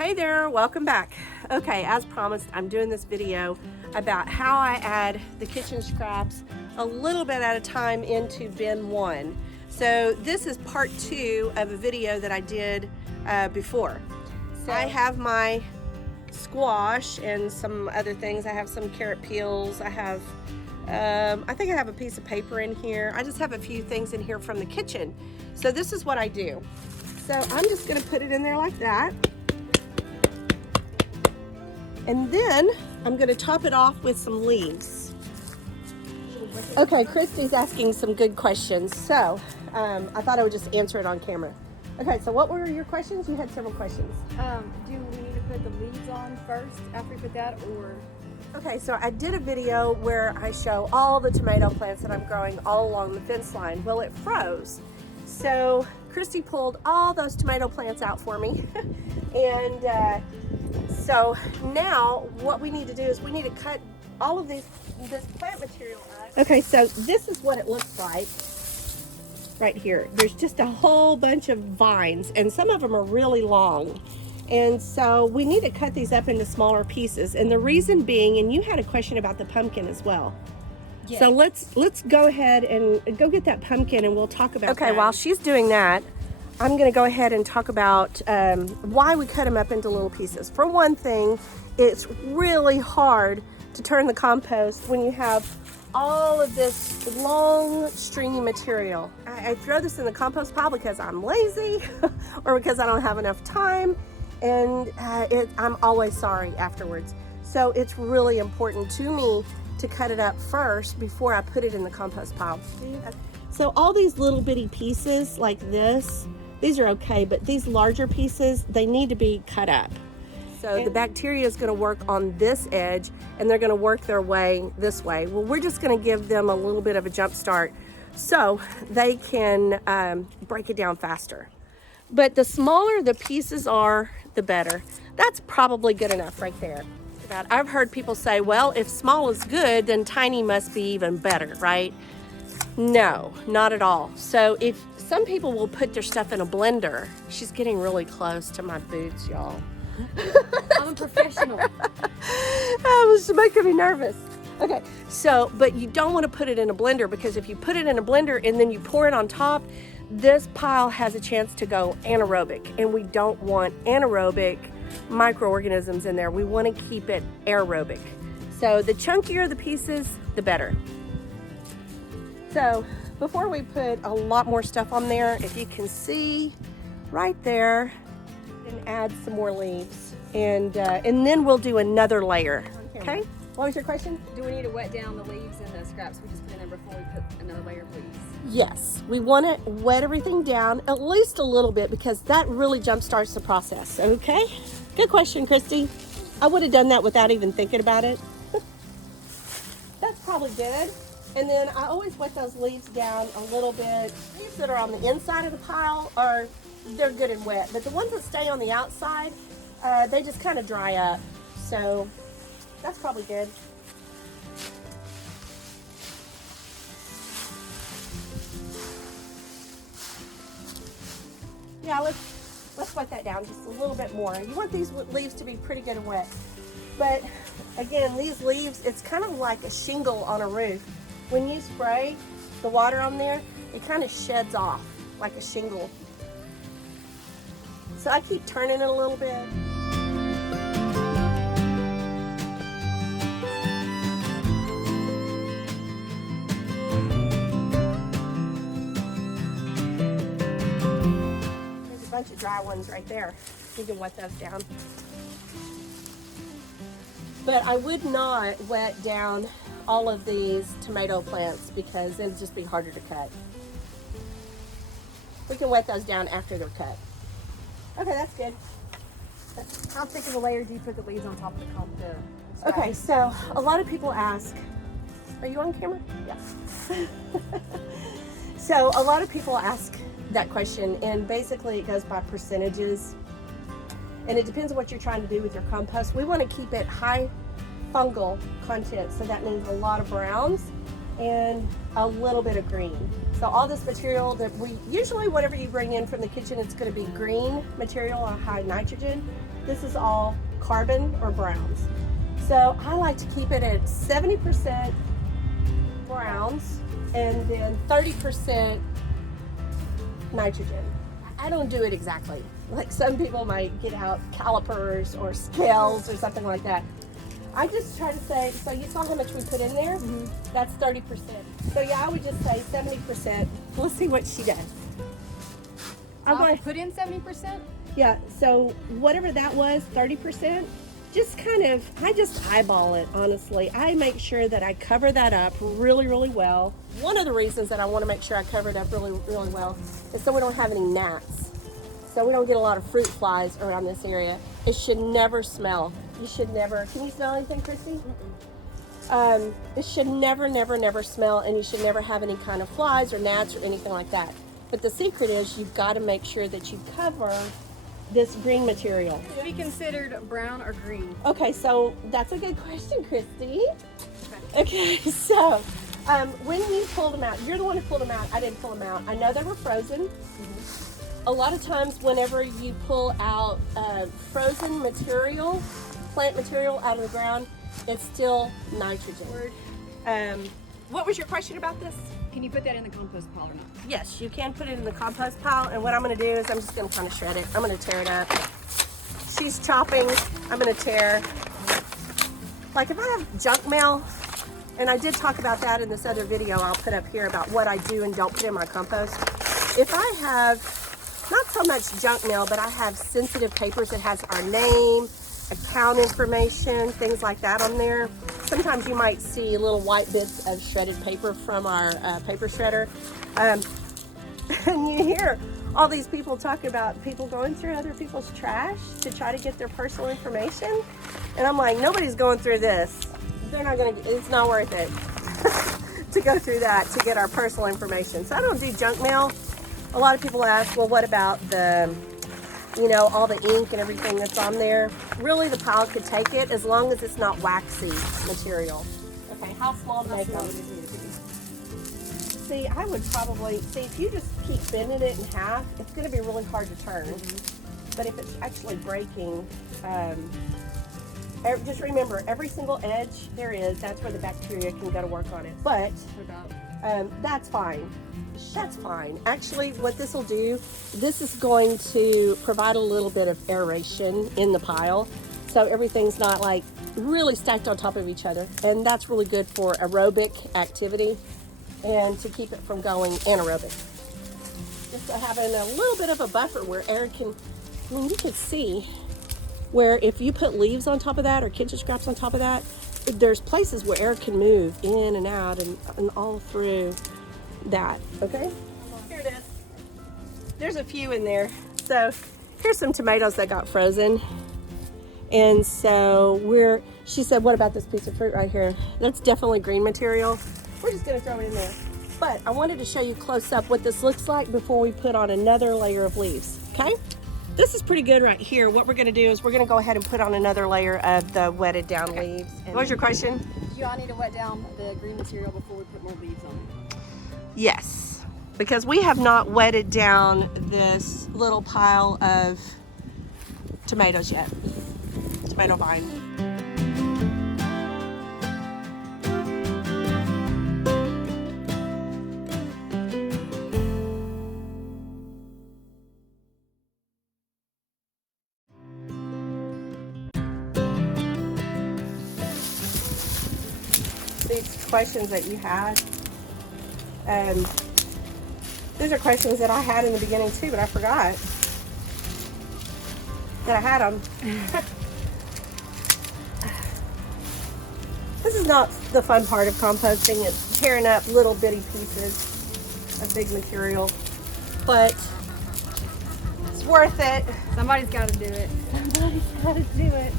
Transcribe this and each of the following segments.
Hey there, welcome back. Okay, as promised, I'm doing this video about how I add the kitchen scraps a little bit at a time into bin 1. So this is part 2 of a video that I did before. So I have my squash and some other things. I have some carrot peels. I have, I think I have a piece of paper in here. I just have a few things in here from the kitchen. So this is what I do. So I'm just gonna put it in there like that. And then I'm gonna top it off with some leaves. Okay, Christie's asking some good questions. So I thought I would just answer it on camera. Okay, so what were your questions? You had several questions. Do we need to put the leaves on first after we put that, or? Okay, so I did a video where I show all the tomato plants that I'm growing all along the fence line. Well, it froze. So Christie pulled all those tomato plants out for me. And so now what we need to do is we need to cut all of this plant material out. Okay, so this is what it looks like right here. There's just a whole bunch of vines, and some of them are really long. And so we need to cut these up into smaller pieces. And the reason being, and you had a question about the pumpkin as well. Yes. So let's go ahead and go get that pumpkin, and we'll talk about that. Okay, while she's doing that, I'm gonna go ahead and talk about why we cut them up into little pieces. For one thing, it's really hard to turn the compost when you have all of this long stringy material. I throw this in the compost pile because I'm lazy or because I don't have enough time, and I'm always sorry afterwards. So it's really important to me to cut it up first before I put it in the compost pile. So all these little bitty pieces like this, these are okay, but these larger pieces, they need to be cut up. So the bacteria is gonna work on this edge, and they're gonna work their way this way. Well, we're just gonna give them a little bit of a jump start so they can break it down faster. But the smaller the pieces are, the better. That's probably good enough right there. I've heard people say, well, if small is good, then tiny must be even better, right? No, not at all. So if some people will put their stuff in a blender, she's getting really close to my boots, y'all. I'm a professional. It's making me nervous. Okay, so, but you don't want to put it in a blender, because if you put it in a blender and then you pour it on top, this pile has a chance to go anaerobic, and we don't want anaerobic microorganisms in there. We want to keep it aerobic. So the chunkier the pieces, the better. So before we put a lot more stuff on there, if you can see right there, and add some more leaves, and then we'll do another layer. Okay, what was your question? Do we need to wet down the leaves and the scraps we just put in there before we put another layer of leaves? Yes, we want to wet everything down at least a little bit, because that really jump starts the process. Okay, good question, Christy. I would have done that without even thinking about it. That's probably good. And then I always wet those leaves down a little bit. Leaves that are on the inside of the pile they're good and wet, but the ones that stay on the outside, they just kind of dry up. So that's probably good. Yeah, let's wet that down just a little bit more. You want these leaves to be pretty good and wet. But again, these leaves, it's kind of like a shingle on a roof. When you spray the water on there, it kind of sheds off like a shingle. So I keep turning it a little bit. There's a bunch of dry ones right there. You can wet those down. But I would not wet down all of these tomato plants, because it'd just be harder to cut. We can wet those down after they're cut. Okay, that's good. How thick of a layer do you put the leaves on top of the compost? Okay, so a lot of people ask, are you on camera? Yeah. So a lot of people ask that question, and basically it goes by percentages. And it depends on what you're trying to do with your compost. We want to keep it high fungal content, so that means a lot of browns and a little bit of green. So all this material that we, usually whatever you bring in from the kitchen, it's gonna be green material or high nitrogen. This is all carbon or browns. So I like to keep it at 70% browns and then 30% nitrogen. I don't do it exactly. Like some people might get out calipers or scales or something like that. I just try to say, so you saw how much we put in there? That's 30%. So yeah, I would just say 70%. We'll see what she does. I'm going to put in 70%? Yeah, so whatever that was, 30%, just kind of, I just eyeball it, honestly. I make sure that I cover that up really, really well. One of the reasons that I want to make sure I cover it up really, really well is so we don't have any gnats. So we don't get a lot of fruit flies around this area. It should never smell. You should never, can you smell anything, Christy? It should never, never, never smell, and you should never have any kind of flies or gnats or anything like that. But the secret is you've got to make sure that you cover this green material. To be considered brown or green? Okay, so that's a good question, Christy. Okay, so when you pulled them out, you're the one who pulled them out. I didn't pull them out. I know they were frozen. A lot of times whenever you pull out frozen material, plant material out of the ground, it's still nitrogen. What was your question about this? Can you put that in the compost pile or not? Yes, you can put it in the compost pile, and what I'm going to do is I'm just going to kind of shred it. I'm going to tear it up. She's chopping. I'm going to tear. Like if I have junk mail, and I did talk about that in this other video I'll put up here about what I do and don't put in my compost. If I have not so much junk mail, but I have sensitive papers that has our name, account information, things like that on there. Sometimes you might see little white bits of shredded paper from our paper shredder. And you hear all these people talking about people going through other people's trash to try to get their personal information. And I'm like, nobody's going through this. They're not gonna, it's not worth it to go through that to get our personal information. So I don't do junk mail. A lot of people ask, well, what about the, you know, all the ink and everything that's on there? Really, the pile could take it as long as it's not waxy material. Okay, how small do they go? See, I would probably, see, if you just keep bending it in half, it's going to be really hard to turn. But if it's actually breaking, just remember, every single edge there is, that's where the bacteria can go to work on it. But that's fine. That's fine. Actually, what this will do, this is going to provide a little bit of aeration in the pile. So everything's not like really stacked on top of each other. And that's really good for aerobic activity and to keep it from going anaerobic. Just so having a little bit of a buffer where air can, I mean, you can see where if you put leaves on top of that or kitchen scraps on top of that, there's places where air can move in and out and all through that. Okay, here it is. There's a few in there. So here's some tomatoes that got frozen, and so she said, what about this piece of fruit right here? That's definitely green material. We're just gonna throw it in there, but I wanted to show you close up what this looks like before we put on another layer of leaves. Okay, this is pretty good right here. What we're gonna do is we're gonna go ahead and put on another layer of the wetted down leaves. What was your question? Do I need to wet down the green material before we put more leaves on it? Yes, because we have not wetted down this little pile of tomatoes yet. Tomato vine. These questions that you had, these are questions that I had in the beginning too, but I forgot that I had them. This is not the fun part of composting. It's tearing up little bitty pieces of big material, but it's worth it. Somebody's got to do it. Somebody's got to do it.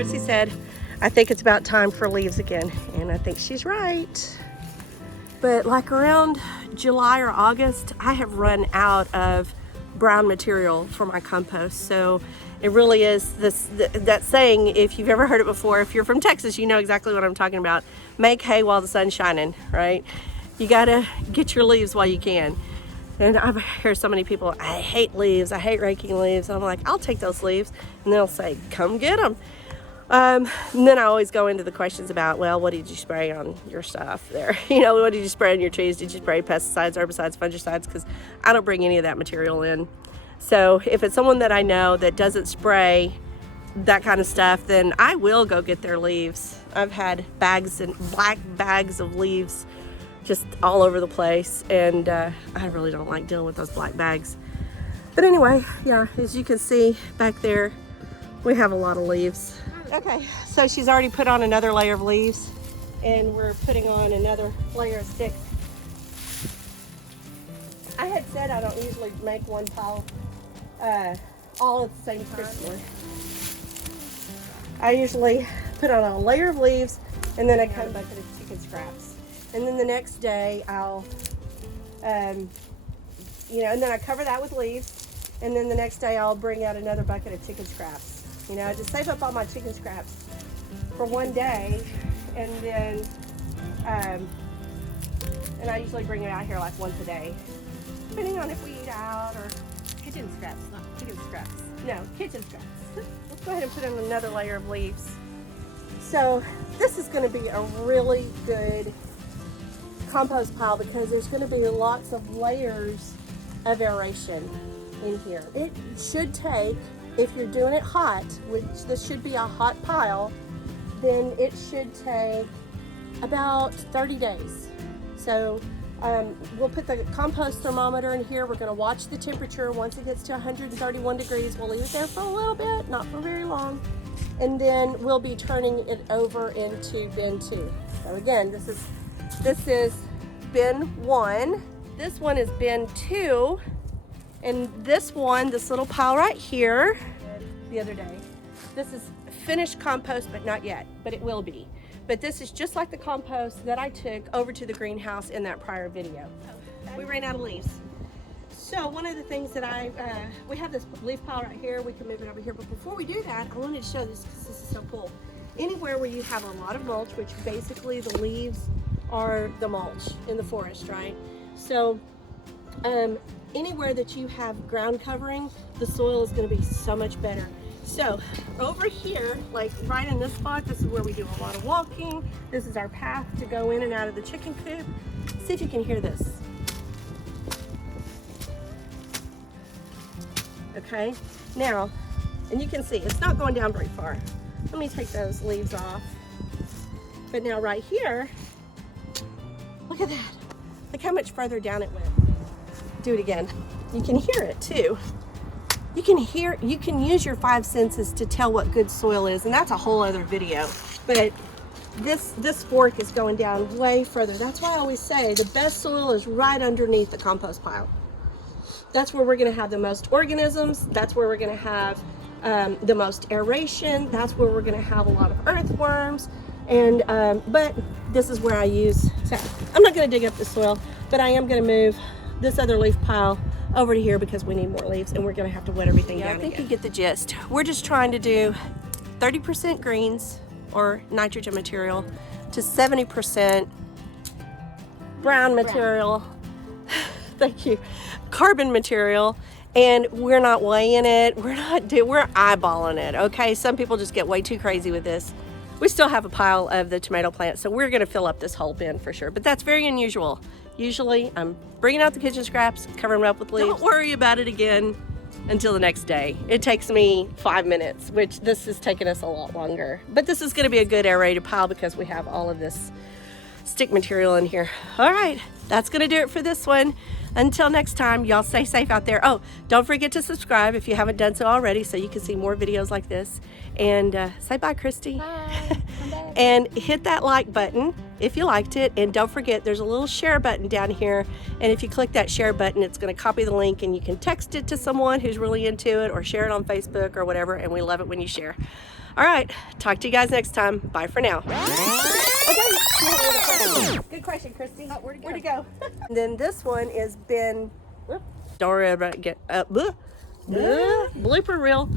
Christie said, I think it's about time for leaves again. And I think she's right. But like around July or August, I have run out of brown material for my compost. So it really is that saying, if you've ever heard it before, if you're from Texas, you know exactly what I'm talking about. Make hay while the sun's shining, right? You gotta get your leaves while you can. And I hear so many people, I hate leaves, I hate raking leaves. And I'm like, I'll take those leaves. And they'll say, come get them. And then I always go into the questions about, well, what did you spray on your stuff there? You know, what did you spray on your trees? Did you spray pesticides, herbicides, fungicides? Because I don't bring any of that material in. So if it's someone that I know that doesn't spray that kind of stuff, then I will go get their leaves. I've had bags and black bags of leaves just all over the place, and I really don't like dealing with those black bags. But anyway, yeah, as you can see back there, we have a lot of leaves. Okay, so she's already put on another layer of leaves, and we're putting on another layer of sticks. I had said I don't usually make one pile all at the same time. I usually put on a layer of leaves, and then I cut a bucket of chicken scraps. And then the next day I'll, and then I cover that with leaves, and then the next day I'll bring out another bucket of chicken scraps. You know, I just save up all my chicken scraps for one day, and then, and I usually bring it out here like once a day, depending on if we eat out or Kitchen scraps, not chicken scraps. no, kitchen scraps. Let's go ahead and put in another layer of leaves. So this is going to be a really good compost pile because there's going to be lots of layers of aeration in here. It should take, if you're doing it hot, which this should be a hot pile, then it should take about 30 days. So we'll put the compost thermometer in here. We're going to watch the temperature. Once it gets to 131 degrees, we'll leave it there for a little bit, not for very long. And then we'll be turning it over into bin 2. So again, this is bin 1. This one is bin 2. And this little pile right here, the other day, this is finished compost, but not yet, but it will be. But this is just like the compost that I took over to the greenhouse in that prior video. We ran out of leaves. So one of the things that we have this leaf pile right here, we can move it over here, but before we do that, I wanted to show this because this is so cool. Anywhere where you have a lot of mulch, which basically the leaves are the mulch in the forest, right? So anywhere that you have ground covering, the soil is going to be so much better. So over here, like right in this spot, this is where we do a lot of walking. This is our path to go in and out of the chicken coop. See if you can hear this. Okay, now, and you can see it's not going down very far. Let me take those leaves off. But now right here, look at that. Look how much further down it went. Do it again. You can hear it too. You can use your 5 senses to tell what good soil is, and that's a whole other video. But this fork is going down way further. That's why I always say the best soil is right underneath the compost pile. That's where we're going to have the most organisms. That's where we're going to have the most aeration. That's where we're going to have a lot of earthworms. And but this is where I use. So I'm not going to dig up the soil, but I am going to move this other leaf pile over to here because we need more leaves, and we're going to have to wet everything down. I think you get the gist. We're just trying to do 30% greens or nitrogen material to 70% brown material. Thank you. Carbon material, and we're not weighing it. We're eyeballing it. Okay, some people just get way too crazy with this. We still have a pile of the tomato plants, so we're going to fill up this whole bin for sure. But that's very unusual. Usually, I'm bringing out the kitchen scraps, covering them up with leaves. Don't worry about it again until the next day. It takes me 5 minutes, which this is taking us a lot longer. But this is going to be a good aerated pile because we have all of this stick material in here. All right, that's going to do it for this one. Until next time, y'all stay safe out there. Oh, don't forget to subscribe if you haven't done so already so you can see more videos like this. And say bye, Christy. Bye. And hit that like button if you liked it. And don't forget, there's a little share button down here. And if you click that share button, it's going to copy the link and you can text it to someone who's really into it or share it on Facebook or whatever. And we love it when you share. All right, talk to you guys next time. Bye for now. Good question, Christy. Oh, where'd it go? Where'd it go? And then this one is been. Don't worry about it. Blooper reel.